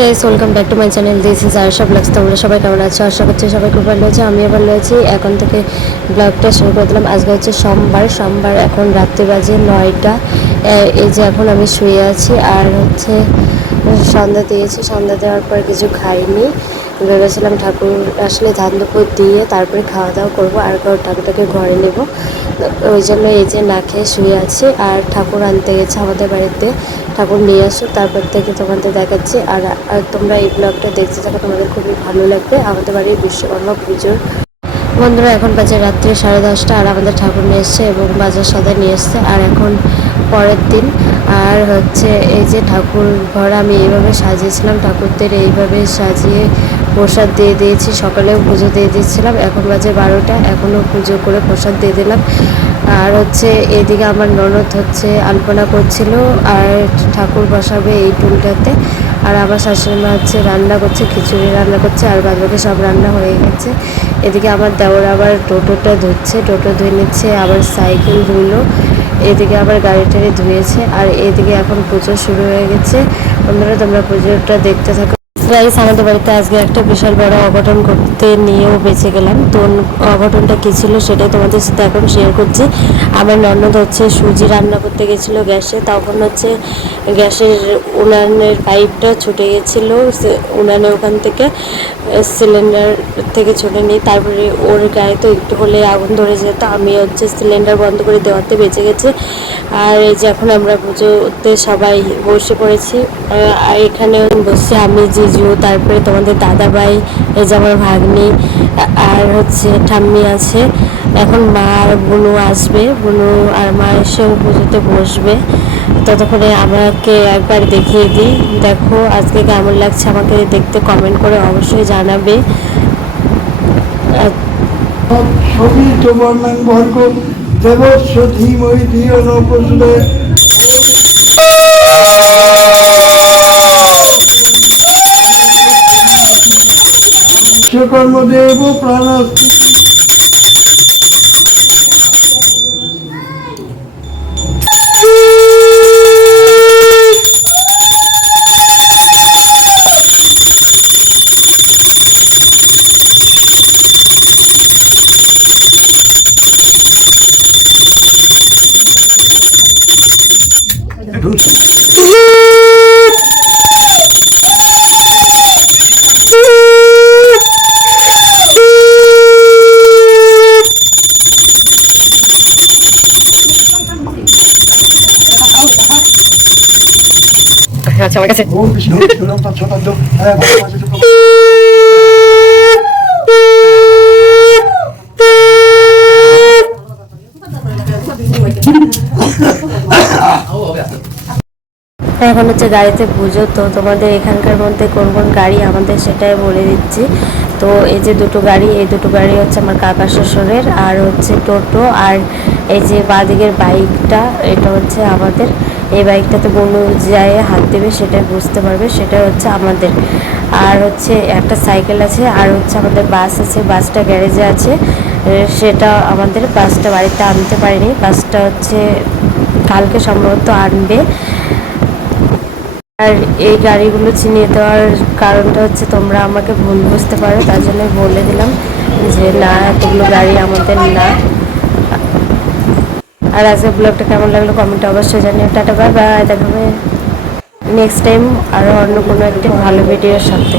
Guys welcome back to my channel this is Arsha vlogs তোমরা সবাই কেমন আছো? আশা করছি সবাই খুব ভালো আছে আমি ভালো আছি। এখন থেকে ব্লগটা শুরু করে দিলাম। আজকে হচ্ছে সোমবার। সোমবার এখন রাত্রি বাজে নয়টা। এই যে এখন আমি শুয়ে আছি। আর হচ্ছে সন্ধ্যা দিয়েছি। সন্ধ্যা দেওয়ার পর কিছু খাইনি। ভেবেছিলাম ঠাকুর আসলে ধান দুপুর দিয়ে তারপরে খাওয়া দাওয়া করব আর ঠাকুরটাকে ঘরে নেব। ওই জন্য এই যে না খেয়ে শুয়ে আছি আর ঠাকুর আনতে গেছে আমাদের বাড়িতে। ঠাকুর নিয়ে আসো তারপর থেকে তোমাদের দেখাচ্ছি। আর তোমরা এই ব্লগটা দেখতে থাকো, তোমাদের খুবই ভালো লাগবে। আমাদের বাড়ির বিশ্বকর্মা পুজোর। বন্ধুরা, এখন বাজে রাত্রি সাড়ে দশটা আর আমাদের ঠাকুর নিয়ে এসছে এবং বাজার সদাই নিয়ে এসছে। আর এখন পরের দিন। আর হচ্ছে এই যে ঠাকুর ঘর আমি এইভাবে সাজিয়েছিলাম, ঠাকুরদের এইভাবে সাজিয়ে প্রসাদ দিয়ে দিয়েছি, সকালেও পুজো দিয়ে দিয়েছিলাম। এখন বাজে বারোটা, এখনও পুজো করে প্রসাদ দিয়ে দিলাম। আর হচ্ছে এদিকে আমার ননদ হচ্ছে আলপনা করছিল, আর ঠাকুর বসাবে এই টুলটাতে। আর আমার শাশুড়ি মা হচ্ছে রান্না করছে, খিচুড়ি রান্না করছে, আর বাদবাকি সব রান্না হয়ে গেছে। এদিকে আমার দেওয়ার আবার টোটোটা ধুচ্ছে টোটো ধুয়ে নিচ্ছে, আবার সাইকেল ধুলো এদিকে আবার গাড়ি টাড়ি ধুয়েছে, আর এদিকে এখন পুজো শুরু হয়ে গেছে। বন্ধুরা, তোমরা পুজোটা দেখতে থাকো। গাইস আমাদের বাড়িতে আজকে একটা বিশাল বড় অঘটন করতে নিয়েও বেঁচে গেলাম। তো অঘটনটা কী ছিল সেটাই তোমাদের সাথে এখন শেয়ার করছি। আমার ননদ হচ্ছে সুজি রান্না করতে গেছিল গ্যাসে, তখন হচ্ছে গ্যাসের উনানের পাইপটা ছুটে গেছিল। উনানে ওখান থেকে সিলিন্ডার থেকে ছুটে নিই তারপরে ওর গায়ে তো একটু হলে আগুন ধরে যেত। আমি হচ্ছে সিলিন্ডার বন্ধ করে দেওয়াতে বেঁচে গেছে। আর এই যে এখন আমরা পুজোতে সবাই বসে পড়েছি। আর এখানে বসছি আমি জিজু, তারপরে তোমাদের দাদা ভাই এই যে আমার ভাগ্নি, আর হচ্ছে ঠাম্মি আছে। এখন মা আর বুনু আসবে, বুনু আর মা এসেও পুজোতে বসবে। ততক্ষণে আমাকে একবার দেখিয়ে দিই। দেখো আজকে কেমন লাগছে আমাকে দেখতে কমেন্ট করে অবশ্যই জানাবে। ছবি তোমার ভর্গ দেবস্ব ধীমহি ধিয় ন প্রচুরে কর্মদেব প্রাণাস্তি আচ্ছা আমার কাছে। এখন হচ্ছে গাড়িতে পুজো, তো তোমাদের এখানকার মধ্যে কোন কোন গাড়ি? আমাদের সেটাই বলে দিচ্ছি। তো এই যে দুটো গাড়ি, এই দুটো গাড়ি হচ্ছে আমার কাকা শ্বশুরের আর হচ্ছে টোটো আর এই যে বাদিকের বাইকটা, এটা হচ্ছে আমাদের। এই বাইকটাতে বনু যায়, হাত দেবে, সেটা বুঝতে পারবে, সেটা হচ্ছে আমাদের। আর হচ্ছে একটা সাইকেল আছে, আর হচ্ছে আমাদের বাস আছে, বাসটা গ্যারেজে আছে। সেটা আমাদের বাসটা বাড়িতে আনতে পারিনি, বাসটা হচ্ছে কালকে সম্ভবত আনবে। আর এই গাড়িগুলো চিনিয়ে দেওয়ার কারণটা হচ্ছে তোমরা আমাকে ভুল বুঝতে পারো, তার জন্য বলে দিলাম যে না, এতগুলো গাড়ি আমাদের না। আর আজকে ব্লগটা কেমন লাগল কমেন্টে অবশ্যই জানিও। Tata bye bye next time আরও অন্য কোনো একটা ভালো ভিডিওর সাথে।